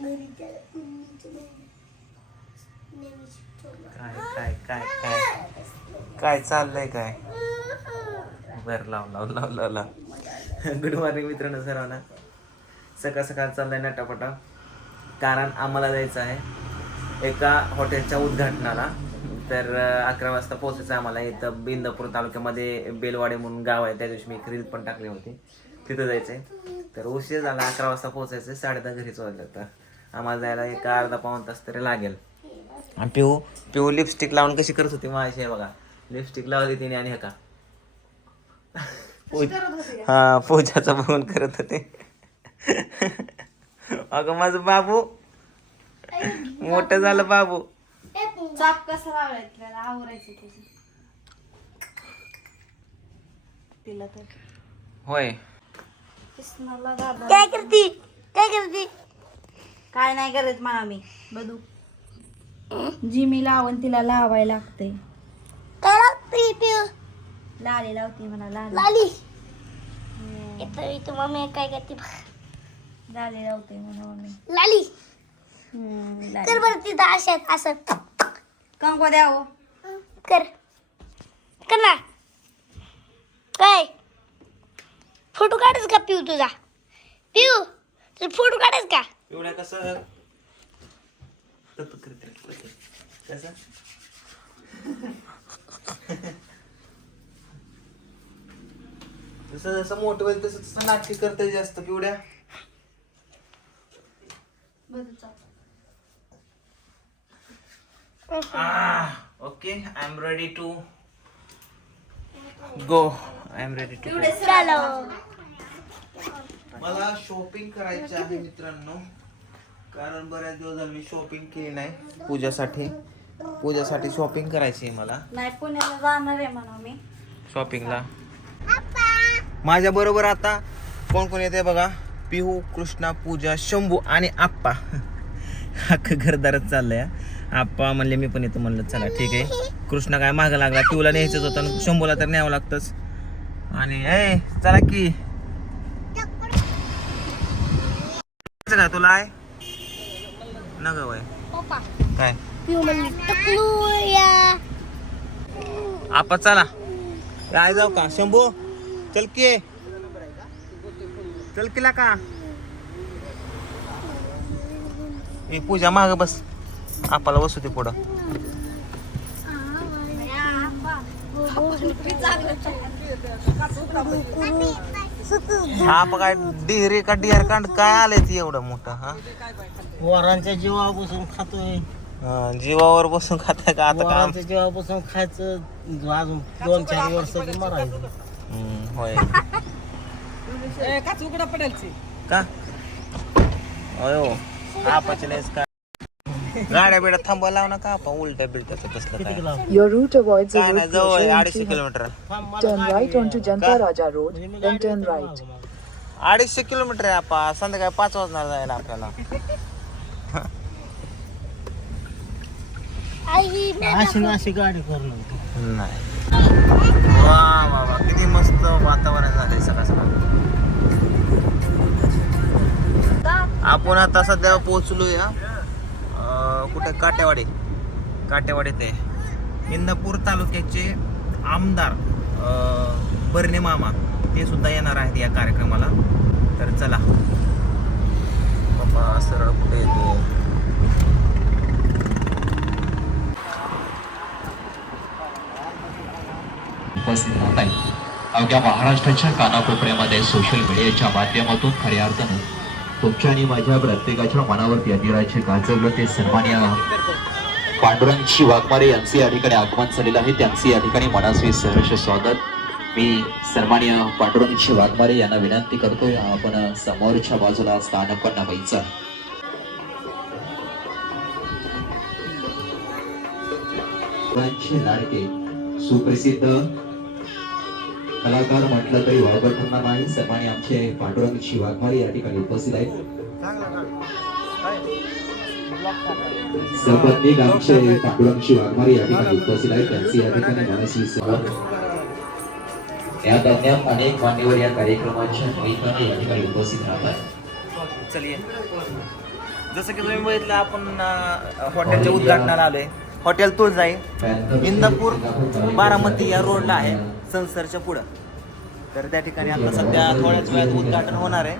घरी काय काय काय काय? काय चाललंय काय? बर लाव लाव लाव लाव लाव. गुड मॉर्निंग मित्रांनो सर्वांना. सकाळ सकाळ चाललंय नटापटा. कारण आम्हाला जायचं आहे एका हॉटेलच्या उद्घाटनाला. तर अकरा वाजता पोहोचायचं आम्हाला. इथं बिंदापूर तालुक्यामध्ये बेलवाडे म्हणून गाव आहे. त्या दिवशी मी एक रील पण टाकली होती. तिथं जायचं आहे तर उशीर झाला अकरा वाजता पोहोचायचं साडे दहा घरीच वाजलं तर आम्हाला जायला एक अर्धा पाऊण तास तरी लागेल. आणि पिऊ पिऊ लिपस्टिक लावून कशी करत होती माझी बघा. लिपस्टिक लावली तिने आणि हे का? पूज- हा पूजाचं बघून करत होते. अगं माझं बाबू. मोठं झालं बाबू. चाप कसा लावायचा त्याला आवरायचं तुझं तिला तर होय. काय करते? काय करते? काय नाही करत मला मी. बघू. जी मी लावण तिला लावायला लागते. काय लागते पिऊ लाली लावते म्हणा लाली. लाली. इथं इथं मम्मी काय करते बघ. लाली लावते म्हणा मम्मी लाली. हम्म, कर लाली बरं तिथं असं. असं कंकवा द्यावं कर. कर ना. काय? फोटो काढच का पिऊ तुझा? पिऊ? तुझा फोटो काढच का? एवढ्या कसं? तप करते कसं? जसं जसं मोठं होईल तसं तसं नाटकी करता जास्त पिवड्या okay I'm ready to go I'm ready to चलो. मला शॉपिंग करायची आहे मित्रांनो. कारण बऱ्याच दिवस झाले मी शॉपिंग केली नाही पूजासाठी. पूजासाठी शॉपिंग करायची आहे मला. नाही पुण्याला जाणार आहे म्हणा मी. शॉपिंगला माझ्या बरोबर आता कोण कोण येते बघा? पिहू कृष्णा पूजा शंभू आणि आप्पा. अख्खं घरदारच चाललंय आप्पा म्हणले मी पण येतो म्हणलं चला ठीक आहे. कृष्णा काय मागं लागला? पिऊला न्यायचंच होतं आणि शंभूला तर न्यावं लागतंच. आणि ए चला की. का तुला आहे? न ग वय काय? आपा चला. काय जाऊ का? शंभू चल की. चल किला का? ए पूजा माग बस. आपाला बसू दे पुढं. हा आप काय डिहरी का डिहर कांड काय आलंय ती एवढं मोठं हा? वरांच्या जीवापासून खातोय. हा, जीवावर बसून खाताय का? आता काम वरांच्या जीवापासून खायचं अजून दोन चार वर्ष की मरायचं. हम्म, होय. का? अयो आपाचे लयच का गाड्या बिड्या थांबवा लाव ना का आपण उलट्या बिलट्याचं तसलं काय? Your route avoids a काय नाही road जवळ आहे, अडीचशे kilometre. Turn right onto Janta Raja Road, then turn right. अडीचशे किलोमीटर आहे आपा. संध्याकाळी पाच वाजणार जायला आपल्याला. आई अशी ना अशी गाडी करून नाही. वा वा वा. किती मस्त वातावरण झालंय सकाळ सकाळ. आपण आता सध्या पोहोचलोय हा. कुठे? काटेवाडी. काटेवाडीत आहे. इंदापूर तालुक्याचे आमदार बर्णे मामा ते सुद्धा येणार आहेत या कार्यक्रमाला. तर चला. बाबा सरळ कुठे येते उपस्थित राहत आहेत. अवघ्या महाराष्ट्राच्या कानाकोपऱ्यामध्ये सोशल मीडियाच्या माध्यमातून खऱ्या अर्थानं तुमच्या आणि माझ्या प्रत्येकाच्या मनावरती अनिराचे गाजवलं ते सन्मान्य पांडुरंगशी वाघमारे यांचे या ठिकाणी आगमन झालेलं आहे. त्यांचे या ठिकाणी मनासवी सहर्ष स्वागत. मी सन्मान्य पांडुरंगशी वाघमारे यांना विनंती करतोय. आपण समोरच्या बाजूला स्थान पण व्हायचं लाडके सुप्रसिद्ध कलाकार म्हटलं तरी वावगं ठरणार नाही. सन्मान्य आमचे पांडुरंग शिवागमारी या ठिकाणी उपस्थित आहेत संबंधित आमचे पांडुरंग शिवागमारी या ठिकाणी उपस्थित आहेत त्यांचे या ठिकाणी मनस्वी स्वागत या दरम्यान अनेक मान्यवर या कार्यक्रमाच्या निमित्ताने या ठिकाणी उपस्थित राहतात चलिए. जसं की तुम्ही बघितलं आपण हॉटेलच्या उद्घाटनाला आलोय. हॉटेल तुळजाई इंदापूर बारामती या रोडला आहे. संसरच्या पुढं. तर त्या ठिकाणी आता सध्या थोड्याच वेळात उद्घाटन होणार आहे.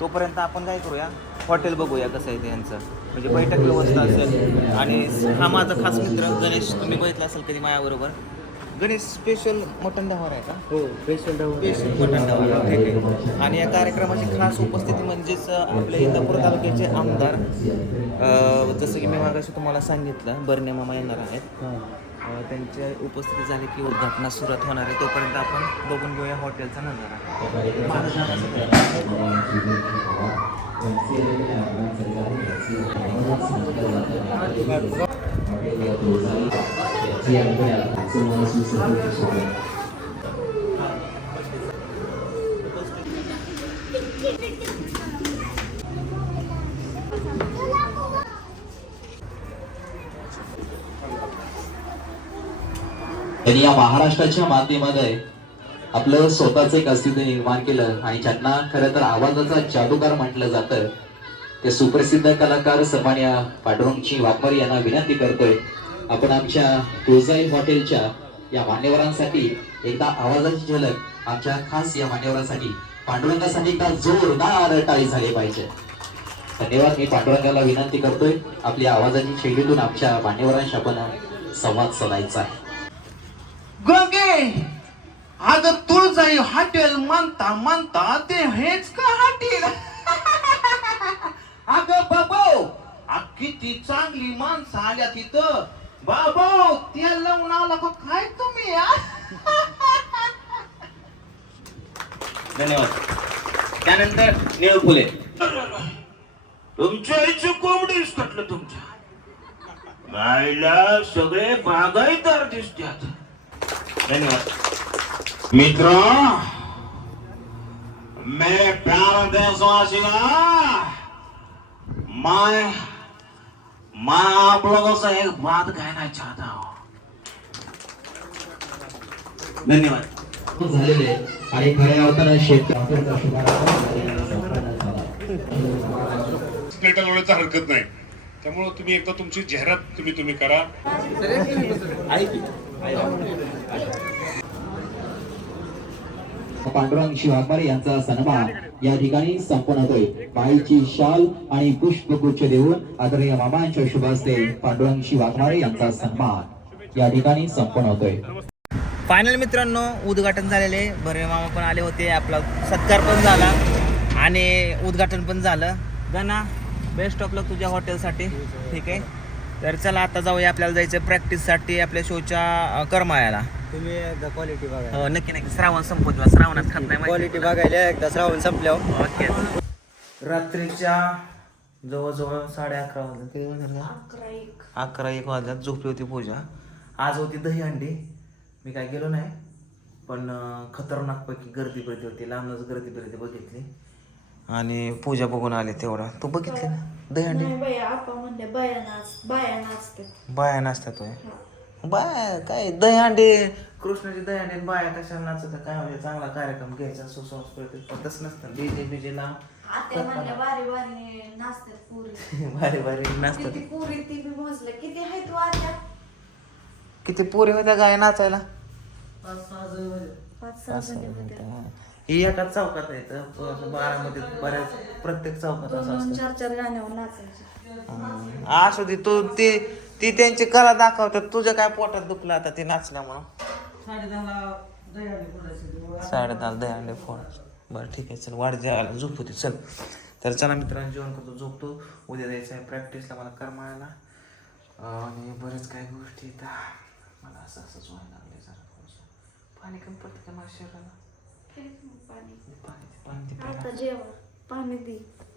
तोपर्यंत आपण काय करूया? हॉटेल बघूया कसं आहे ते यांचं. म्हणजे बैठक व्यवस्था असेल आणि हा माझा खास मित्र गणेश तुम्ही बघितला असेल कधी माझ्याबरोबर गणेश स्पेशल मटन डहावर आहे का? हो स्पेशल स्पेशल मटन डहावर ठीक आहे आणि या कार्यक्रमाची खास उपस्थिती म्हणजेच आपल्या इंदापूर तालुक्याचे आमदार जसं की मी मागाशी तुम्हाला सांगितलं बर्ने मामा येणार आहेत. त्यांच्या उपस्थिती झाली की उद्घाटना सुरुवात होणार आहे. तोपर्यंत आपण बघून घेऊया हॉटेलचा नजारा. त्यांनी या महाराष्ट्राच्या माध्यमामध्ये आपलं स्वतःच एक अस्तित्व निर्माण केलं. आणि ज्यांना खरं तर आवाजाचा जादूगार म्हटलं जातं ते सुप्रसिद्ध कलाकार समान्या पांडुरंगची वापर यांना विनंती करतोय आपण आमच्या तुळजाई हॉटेलच्या या मान्यवरांसाठी एकदा आवाजाची झलक आमच्या खास या मान्यवरांसाठी पांडुरंगासाठी एकदा जोरदार टाळी झाली पाहिजे. धन्यवाद मी पांडुरंगाला विनंती करतोय आपल्या आवाजाची शैलीतून आमच्या मान्यवरांशी आपण संवाद साधायचा आहे. गंगे आज तुळजाई हॉटेल मानता मानता ते हेच का हॉटेल? अग बाबो किती चांगली माणसं आल्या तिथं. बाबो त्या लावून आला का काय तुम्ही धन्यवाद. त्यानंतर निळ फुले तुमच्या आईचं कोंबडीच कटलं तुमच्या. गायला सगळे बागायदार दिसतात धन्यवाद. मित्र मेरे प्यारे देशवासियों मैं मैं आप लोगों से एक बात कहना चाहता हूँ। धन्यवाद। झालेले आणि खऱ्या अर्थानं हरकत नाही. त्यामुळं तुम्ही एकदा तुमची जाहिरात तुम्ही तुम्ही करा. पांडुरंग शिवाकमारे यांचा सन्मान या ठिकाणी संपन्न होतोय. बाईची शाल आणि पुष्पगुच्छ देऊन आदरणीय मामांच्या शुभ हस्ते पांडुरंग शिवाकमारे यांचा सन्मान या ठिकाणी संपन्न होतोय. फायनल मित्रांनो उद्घाटन झालेले. बरे मामा पण आले होते. आपला सत्कार पण झाला. आणि उद्घाटन पण झालं. गणा बेस्ट ऑफ लक तुझ्या हॉटेलसाठी ठीक आहे. तर चला आता जाऊया आपल्याला जायचं प्रॅक्टिससाठी आपल्या शोच्या करमाळ्याला. तुम्ही एकदा क्वालिटी बघा हो नक्की नक्की. श्रावण संपत श्रावणात खात नाही माहिती क्वालिटी बघायला एकदा श्रावण संपल्यावर. ओके. रात्रीच्या जवळजवळ साडे अकरा वाजले किती वाजले अकरा एक. अकरा एक वाजल्यात. झोपली होती पूजा. आज होती दही अंडी. मी काय गेलो नाही पण अं, खतरनाकपैकी गर्दी बिर्दी होती. लांबच गर्दी बिर्दी बघितली. आणि पूजा बघून आले तेवढा. तू बघितली ना? दही अंडी? नाही बाया आपा म्हणले बाया नाच बाया नाचतात. बाया नाचतात होय? बाया काय? दहीहंडी कृष्णाची आणि बाया कशाला नाचत काय म्हणजे चांगला कार्यक्रम घ्यायचा सुसंस्कृतिक पण तसं नसतं. डीजे बीजे लाव आत्या म्हणल्या बारी बारी नाचतात पुरी. भारी भारी नाचतात. किती पुरी ती बी मोजलं किती आहे तू आत्या? किती पोरी होत्या गाय नाचायला? पाच सहा जणी होत्या. ही एकाच चौकात आहे तर असं बारामध्ये बऱ्याच प्रत्येक चौकात असं दोन चार चार गाण्यावर नाचायचे. हम्म. असू दे तू ती ती त्यांची कला दाखवतात. तुझ्या काय पोटात दुखलं आता ती नाचल्यामुळं? साडे दहा दहा अंडे फोड. बरं ठीक आहे चल वाढ जेवायला झोप होती चल. तर चला मित्रांनो जेवण करतो झोपतो. उद्या द्यायचं आहे प्रॅक्टिसला मला करमाळायला. आणि बरेच काही गोष्टी येतात मला असं असंच व्हायला लागले जरा थोडंसं. पाणी कमी पडतं का माझ्या शरीराला? पाणी. पाणी पाणी दे.